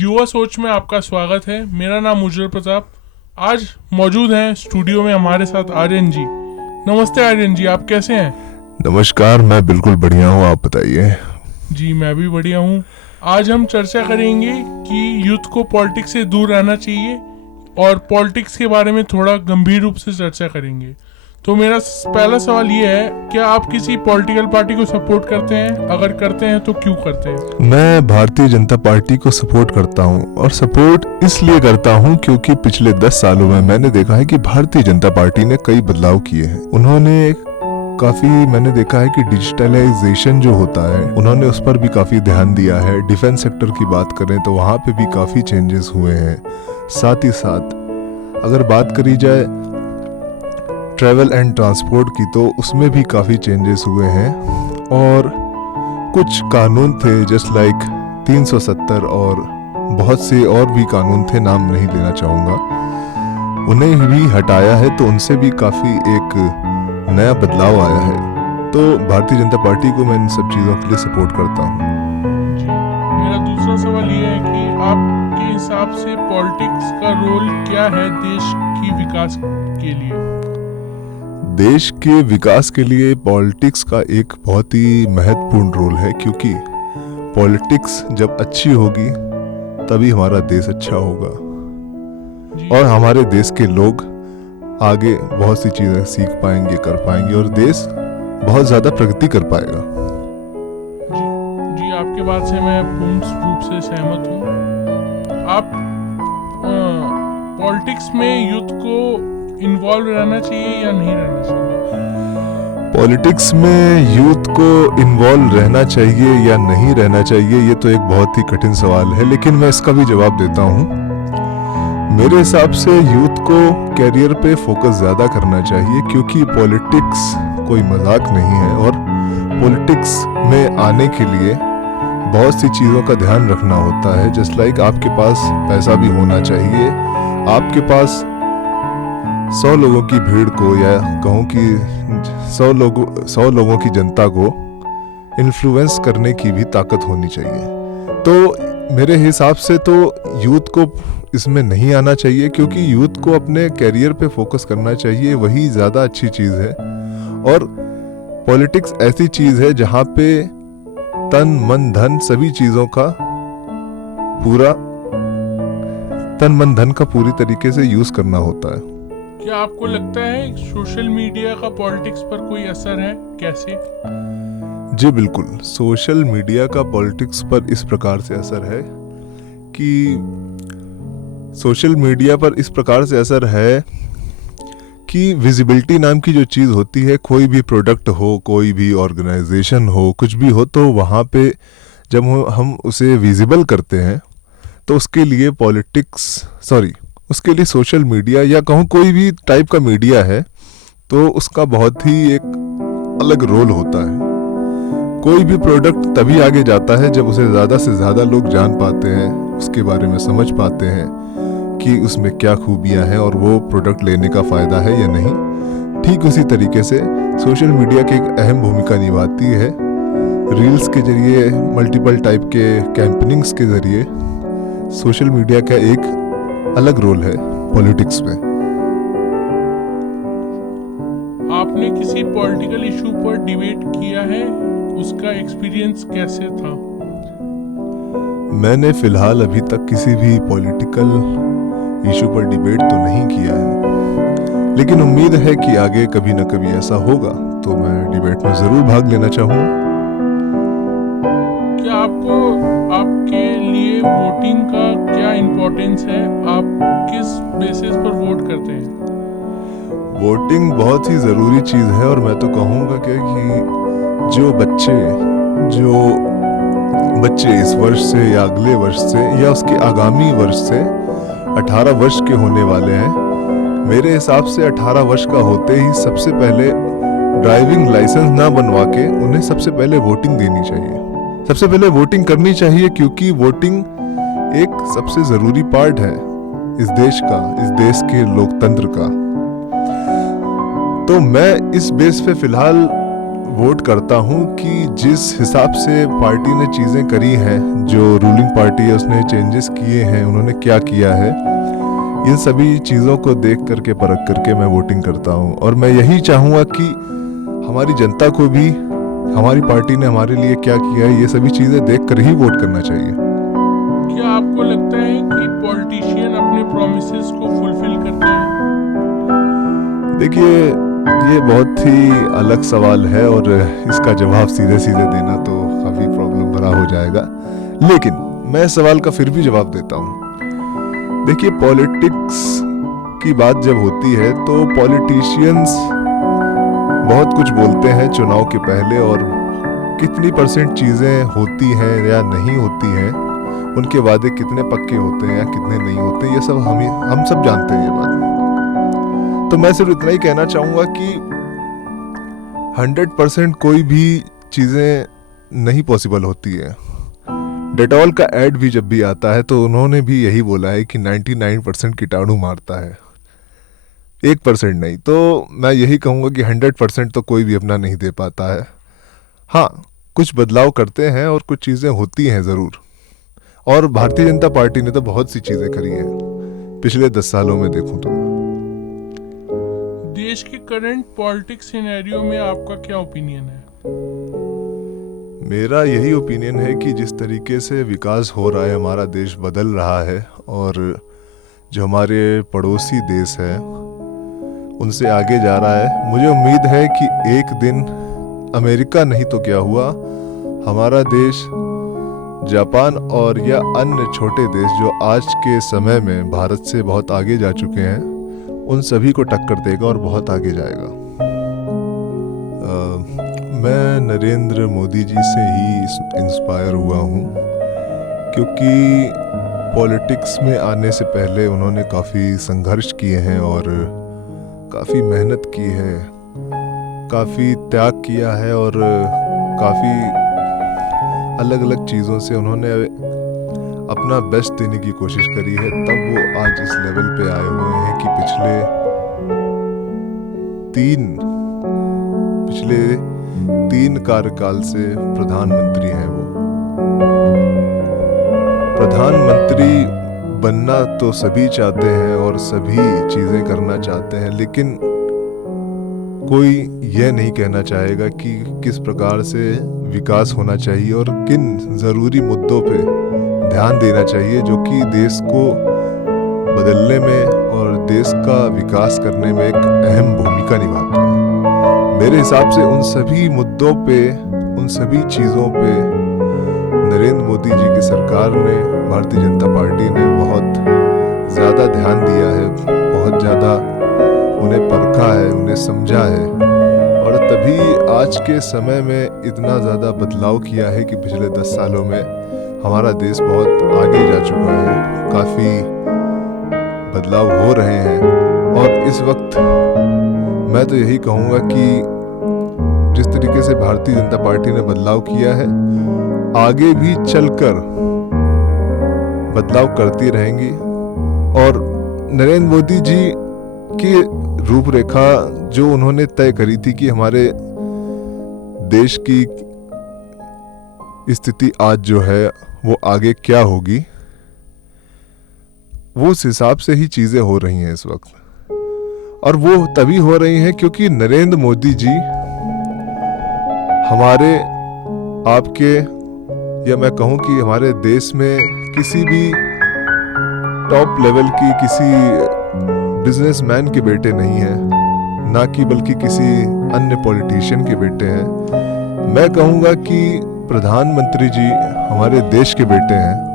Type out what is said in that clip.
युवा सोच में आपका स्वागत है। मेरा नाम उज्जवल प्रताप। आज मौजूद हैं स्टूडियो में हमारे साथ आर्यन जी। नमस्ते आर्यन जी, आप कैसे हैं? नमस्कार, मैं बिल्कुल बढ़िया हूँ, आप बताइए। जी मैं भी बढ़िया हूँ। आज हम चर्चा करेंगे कि यूथ को पॉलिटिक्स से दूर रहना चाहिए और पॉलिटिक्स के बारे में थोड़ा गंभीर रूप से चर्चा करेंगे। तो मेरा पहला सवाल ये है, क्या आप किसी पॉलिटिकल पार्टी को सपोर्ट करते हैं? अगर करते हैं तो क्यों करते हैं? मैं भारतीय जनता पार्टी को सपोर्ट करता हूँ और सपोर्ट इसलिए करता हूँ क्योंकि पिछले 10 सालों में मैंने देखा है कि भारतीय जनता पार्टी ने कई बदलाव किए हैं। उन्होंने काफी मैंने देखा है कि डिजिटलाइजेशन जो होता है उन्होंने उस पर भी काफी ध्यान दिया है। डिफेंस सेक्टर की बात करें तो वहाँ पे भी काफी चेंजेस हुए हैं। साथ ही साथ अगर बात करी जाए ट्रैवल एंड ट्रांसपोर्ट की तो उसमें भी काफ़ी चेंजेस हुए हैं और कुछ कानून थे जस्ट लाइक 370 और बहुत से और भी कानून थे, नाम नहीं लेना चाहूँगा, उन्हें भी हटाया है। तो उनसे भी काफ़ी एक नया बदलाव आया है। तो भारतीय जनता पार्टी को मैं इन सब चीज़ों के लिए सपोर्ट करता हूँ। मेरा दूसरा सवाल ये है कि आपके हिसाब से पॉलिटिक्स का रोल क्या है देश की विकास के लिए? देश के विकास के लिए पॉलिटिक्स का एक बहुत ही महत्वपूर्ण रोल है, क्योंकि पॉलिटिक्स जब अच्छी होगी तभी हमारा देश अच्छा होगा और हमारे देश के लोग आगे बहुत सी चीज़ें सीख पाएंगे, कर पाएंगे और देश बहुत ज़्यादा प्रगति कर पाएगा। जी आपके बात से मैं पूर्ण रूप से सहमत हूँ। आप पॉलिटिक्स में यूथ को इन्वॉल्व रहना चाहिए या नहीं रहना चाहिए? पॉलिटिक्स में यूथ को इन्वॉल्व रहना चाहिए या नहीं रहना चाहिए, ये तो एक बहुत ही कठिन सवाल है, लेकिन मैं इसका भी जवाब देता हूँ। मेरे हिसाब से यूथ को कैरियर पे फोकस ज़्यादा करना चाहिए, क्योंकि पॉलिटिक्स कोई मजाक नहीं है और पॉलिटिक्स में आने के लिए बहुत सी चीज़ों का ध्यान रखना होता है। जस्ट लाइक आपके पास पैसा भी होना चाहिए, आपके पास 100 लोगों की भीड़ को या कहूँ कि 100 लोगों की जनता को इन्फ्लुएंस करने की भी ताकत होनी चाहिए। तो मेरे हिसाब से तो यूथ को इसमें नहीं आना चाहिए, क्योंकि यूथ को अपने कैरियर पे फोकस करना चाहिए, वही ज़्यादा अच्छी चीज़ है। और पॉलिटिक्स ऐसी चीज़ है जहाँ पे तन मन धन सभी चीज़ों का पूरी तरीके से यूज़ करना होता है। क्या आपको लगता है सोशल मीडिया का पॉलिटिक्स पर कोई असर है? कैसे? जी बिल्कुल, सोशल मीडिया का पॉलिटिक्स पर इस प्रकार से असर है कि सोशल मीडिया पर इस प्रकार से असर है कि विजिबिलिटी नाम की जो चीज़ होती है, कोई भी प्रोडक्ट हो, कोई भी ऑर्गेनाइजेशन हो, कुछ भी हो, तो वहाँ पे जब हम उसे विजिबल करते हैं तो उसके लिए सोशल मीडिया या कहूँ कोई भी टाइप का मीडिया है तो उसका बहुत ही एक अलग रोल होता है। कोई भी प्रोडक्ट तभी आगे जाता है जब उसे ज़्यादा से ज़्यादा लोग जान पाते हैं, उसके बारे में समझ पाते हैं कि उसमें क्या खूबियाँ हैं और वो प्रोडक्ट लेने का फ़ायदा है या नहीं। ठीक उसी तरीके से सोशल मीडिया की एक अहम भूमिका निभाती है। रील्स के जरिए, मल्टीपल टाइप के कैंपेनिंग्स के ज़रिए सोशल मीडिया का एक अलग रोल है पॉलिटिक्स में। आपने किसी पॉलिटिकल इशू पर डिबेट किया है? उसका एक्सपीरियंस कैसे था? मैंने फिलहाल अभी तक किसी भी पॉलिटिकल इशू पर डिबेट तो नहीं किया है, लेकिन उम्मीद है कि आगे कभी न कभी ऐसा होगा तो मैं डिबेट में ज़रूर भाग लेना चाहूँगा। क्या आपके लिए वोटिंग का क्या इम्पोर्टेंस है? आप किस बेसिस पर वोट करते हैं? वोटिंग बहुत ही ज़रूरी चीज़ है और मैं तो कहूँगा कि जो बच्चे इस वर्ष से या अगले वर्ष से या उसके आगामी वर्ष से 18 वर्ष के होने वाले हैं, मेरे हिसाब से 18 वर्ष का होते ही सबसे पहले ड्राइविंग लाइसेंस ना बनवा के उन्हें सबसे पहले वोटिंग देनी चाहिए, सबसे पहले वोटिंग करनी चाहिए, क्योंकि वोटिंग एक सबसे ज़रूरी पार्ट है इस देश के लोकतंत्र का। तो मैं इस बेस पे फिलहाल वोट करता हूँ कि जिस हिसाब से पार्टी ने चीज़ें करी हैं, जो रूलिंग पार्टी है उसने चेंजेस किए हैं, उन्होंने क्या किया है, इन सभी चीज़ों को देख करके परख करके मैं वोटिंग करता हूँ। और मैं यही चाहूँगा कि हमारी जनता को भी हमारी पार्टी ने हमारे लिए क्या किया है, ये सभी चीज़ें देख कर ही वोट करना चाहिए। क्या आपको लगता है कि पॉलिटिशियन अपने प्रॉमिसेस को फुलफिल करते हैं? देखिए, ये बहुत ही अलग सवाल है और इसका जवाब सीधे सीधे देना तो काफ़ी प्रॉब्लम भरा हो जाएगा, लेकिन मैं इस सवाल का फिर भी जवाब देता हूँ। देखिए, पॉलिटिक्स की बात जब होती है तो पॉलिटिशियंस बहुत कुछ बोलते हैं चुनाव के पहले, और कितनी परसेंट चीज़ें होती हैं या नहीं होती हैं, उनके वादे कितने पक्के होते हैं या कितने नहीं होते, ये सब हम सब जानते हैं ये बात। तो मैं सिर्फ इतना ही कहना चाहूँगा कि 100% कोई भी चीज़ें नहीं पॉसिबल होती है। डेटॉल का ऐड भी जब भी आता है तो उन्होंने भी यही बोला है कि 99% कीटाणु मारता है, 1% नहीं। तो मैं यही कहूँगा कि 100% तो कोई भी अपना नहीं दे पाता है। हाँ, कुछ बदलाव करते हैं और कुछ चीज़ें होती हैं ज़रूर। और भारतीय जनता पार्टी ने तो बहुत सी चीज़ें करी हैं पिछले 10 सालों में देखूं तो। देश के करंट पॉलिटिक्स सिनेरियो में आपका क्या ओपिनियन है? मेरा यही ओपिनियन है कि जिस तरीके से विकास हो रहा है, हमारा देश बदल रहा है और जो हमारे पड़ोसी देश है उनसे आगे जा रहा है, मुझे उम्मीद है कि एक दिन अमेरिका नहीं तो क्या हुआ, हमारा देश जापान और या अन्य छोटे देश जो आज के समय में भारत से बहुत आगे जा चुके हैं, उन सभी को टक्कर देगा और बहुत आगे जाएगा। मैं नरेंद्र मोदी जी से ही इंस्पायर हुआ हूँ, क्योंकि पॉलिटिक्स में आने से पहले उन्होंने काफ़ी संघर्ष किए हैं और काफ़ी मेहनत की है, काफ़ी त्याग किया है और काफ़ी अलग अलग चीज़ों से उन्होंने अपना बेस्ट देने की कोशिश करी है, तब वो आज इस लेवल पे आए हुए हैं कि पिछले तीन कार्यकाल से प्रधानमंत्री हैं वो। प्रधानमंत्री बनना तो सभी चाहते हैं और सभी चीज़ें करना चाहते हैं, लेकिन कोई यह नहीं कहना चाहेगा कि किस प्रकार से विकास होना चाहिए और किन ज़रूरी मुद्दों पे ध्यान देना चाहिए, जो कि देश को बदलने में और देश का विकास करने में एक अहम भूमिका निभाते हैं। मेरे हिसाब से उन सभी मुद्दों पे, उन सभी चीज़ों पे नरेंद्र मोदी जी की सरकार ने, भारतीय जनता पार्टी ने बहुत ज़्यादा ध्यान दिया है, बहुत ज़्यादा उन्हें परखा है, उन्हें समझा है, और तभी आज के समय में इतना ज़्यादा बदलाव किया है कि पिछले 10 सालों में हमारा देश बहुत आगे जा चुका है, काफ़ी बदलाव हो रहे हैं। और इस वक्त मैं तो यही कहूँगा कि जिस तरीके से भारतीय जनता पार्टी ने बदलाव किया है, आगे भी चलकर बदलाव करती रहेंगी। और नरेंद्र मोदी जी की रूपरेखा जो उन्होंने तय करी थी कि हमारे देश की स्थिति आज जो है वो आगे क्या होगी, वो उस हिसाब से ही चीजें हो रही हैं इस वक्त। और वो तभी हो रही हैं क्योंकि नरेंद्र मोदी जी हमारे आपके, या मैं कहूं कि हमारे देश में किसी भी टॉप लेवल की किसी बिजनेसमैन के बेटे नहीं हैं, ना कि बल्कि किसी अन्य पॉलिटिशियन के बेटे हैं। मैं कहूँगा कि प्रधानमंत्री जी हमारे देश के बेटे हैं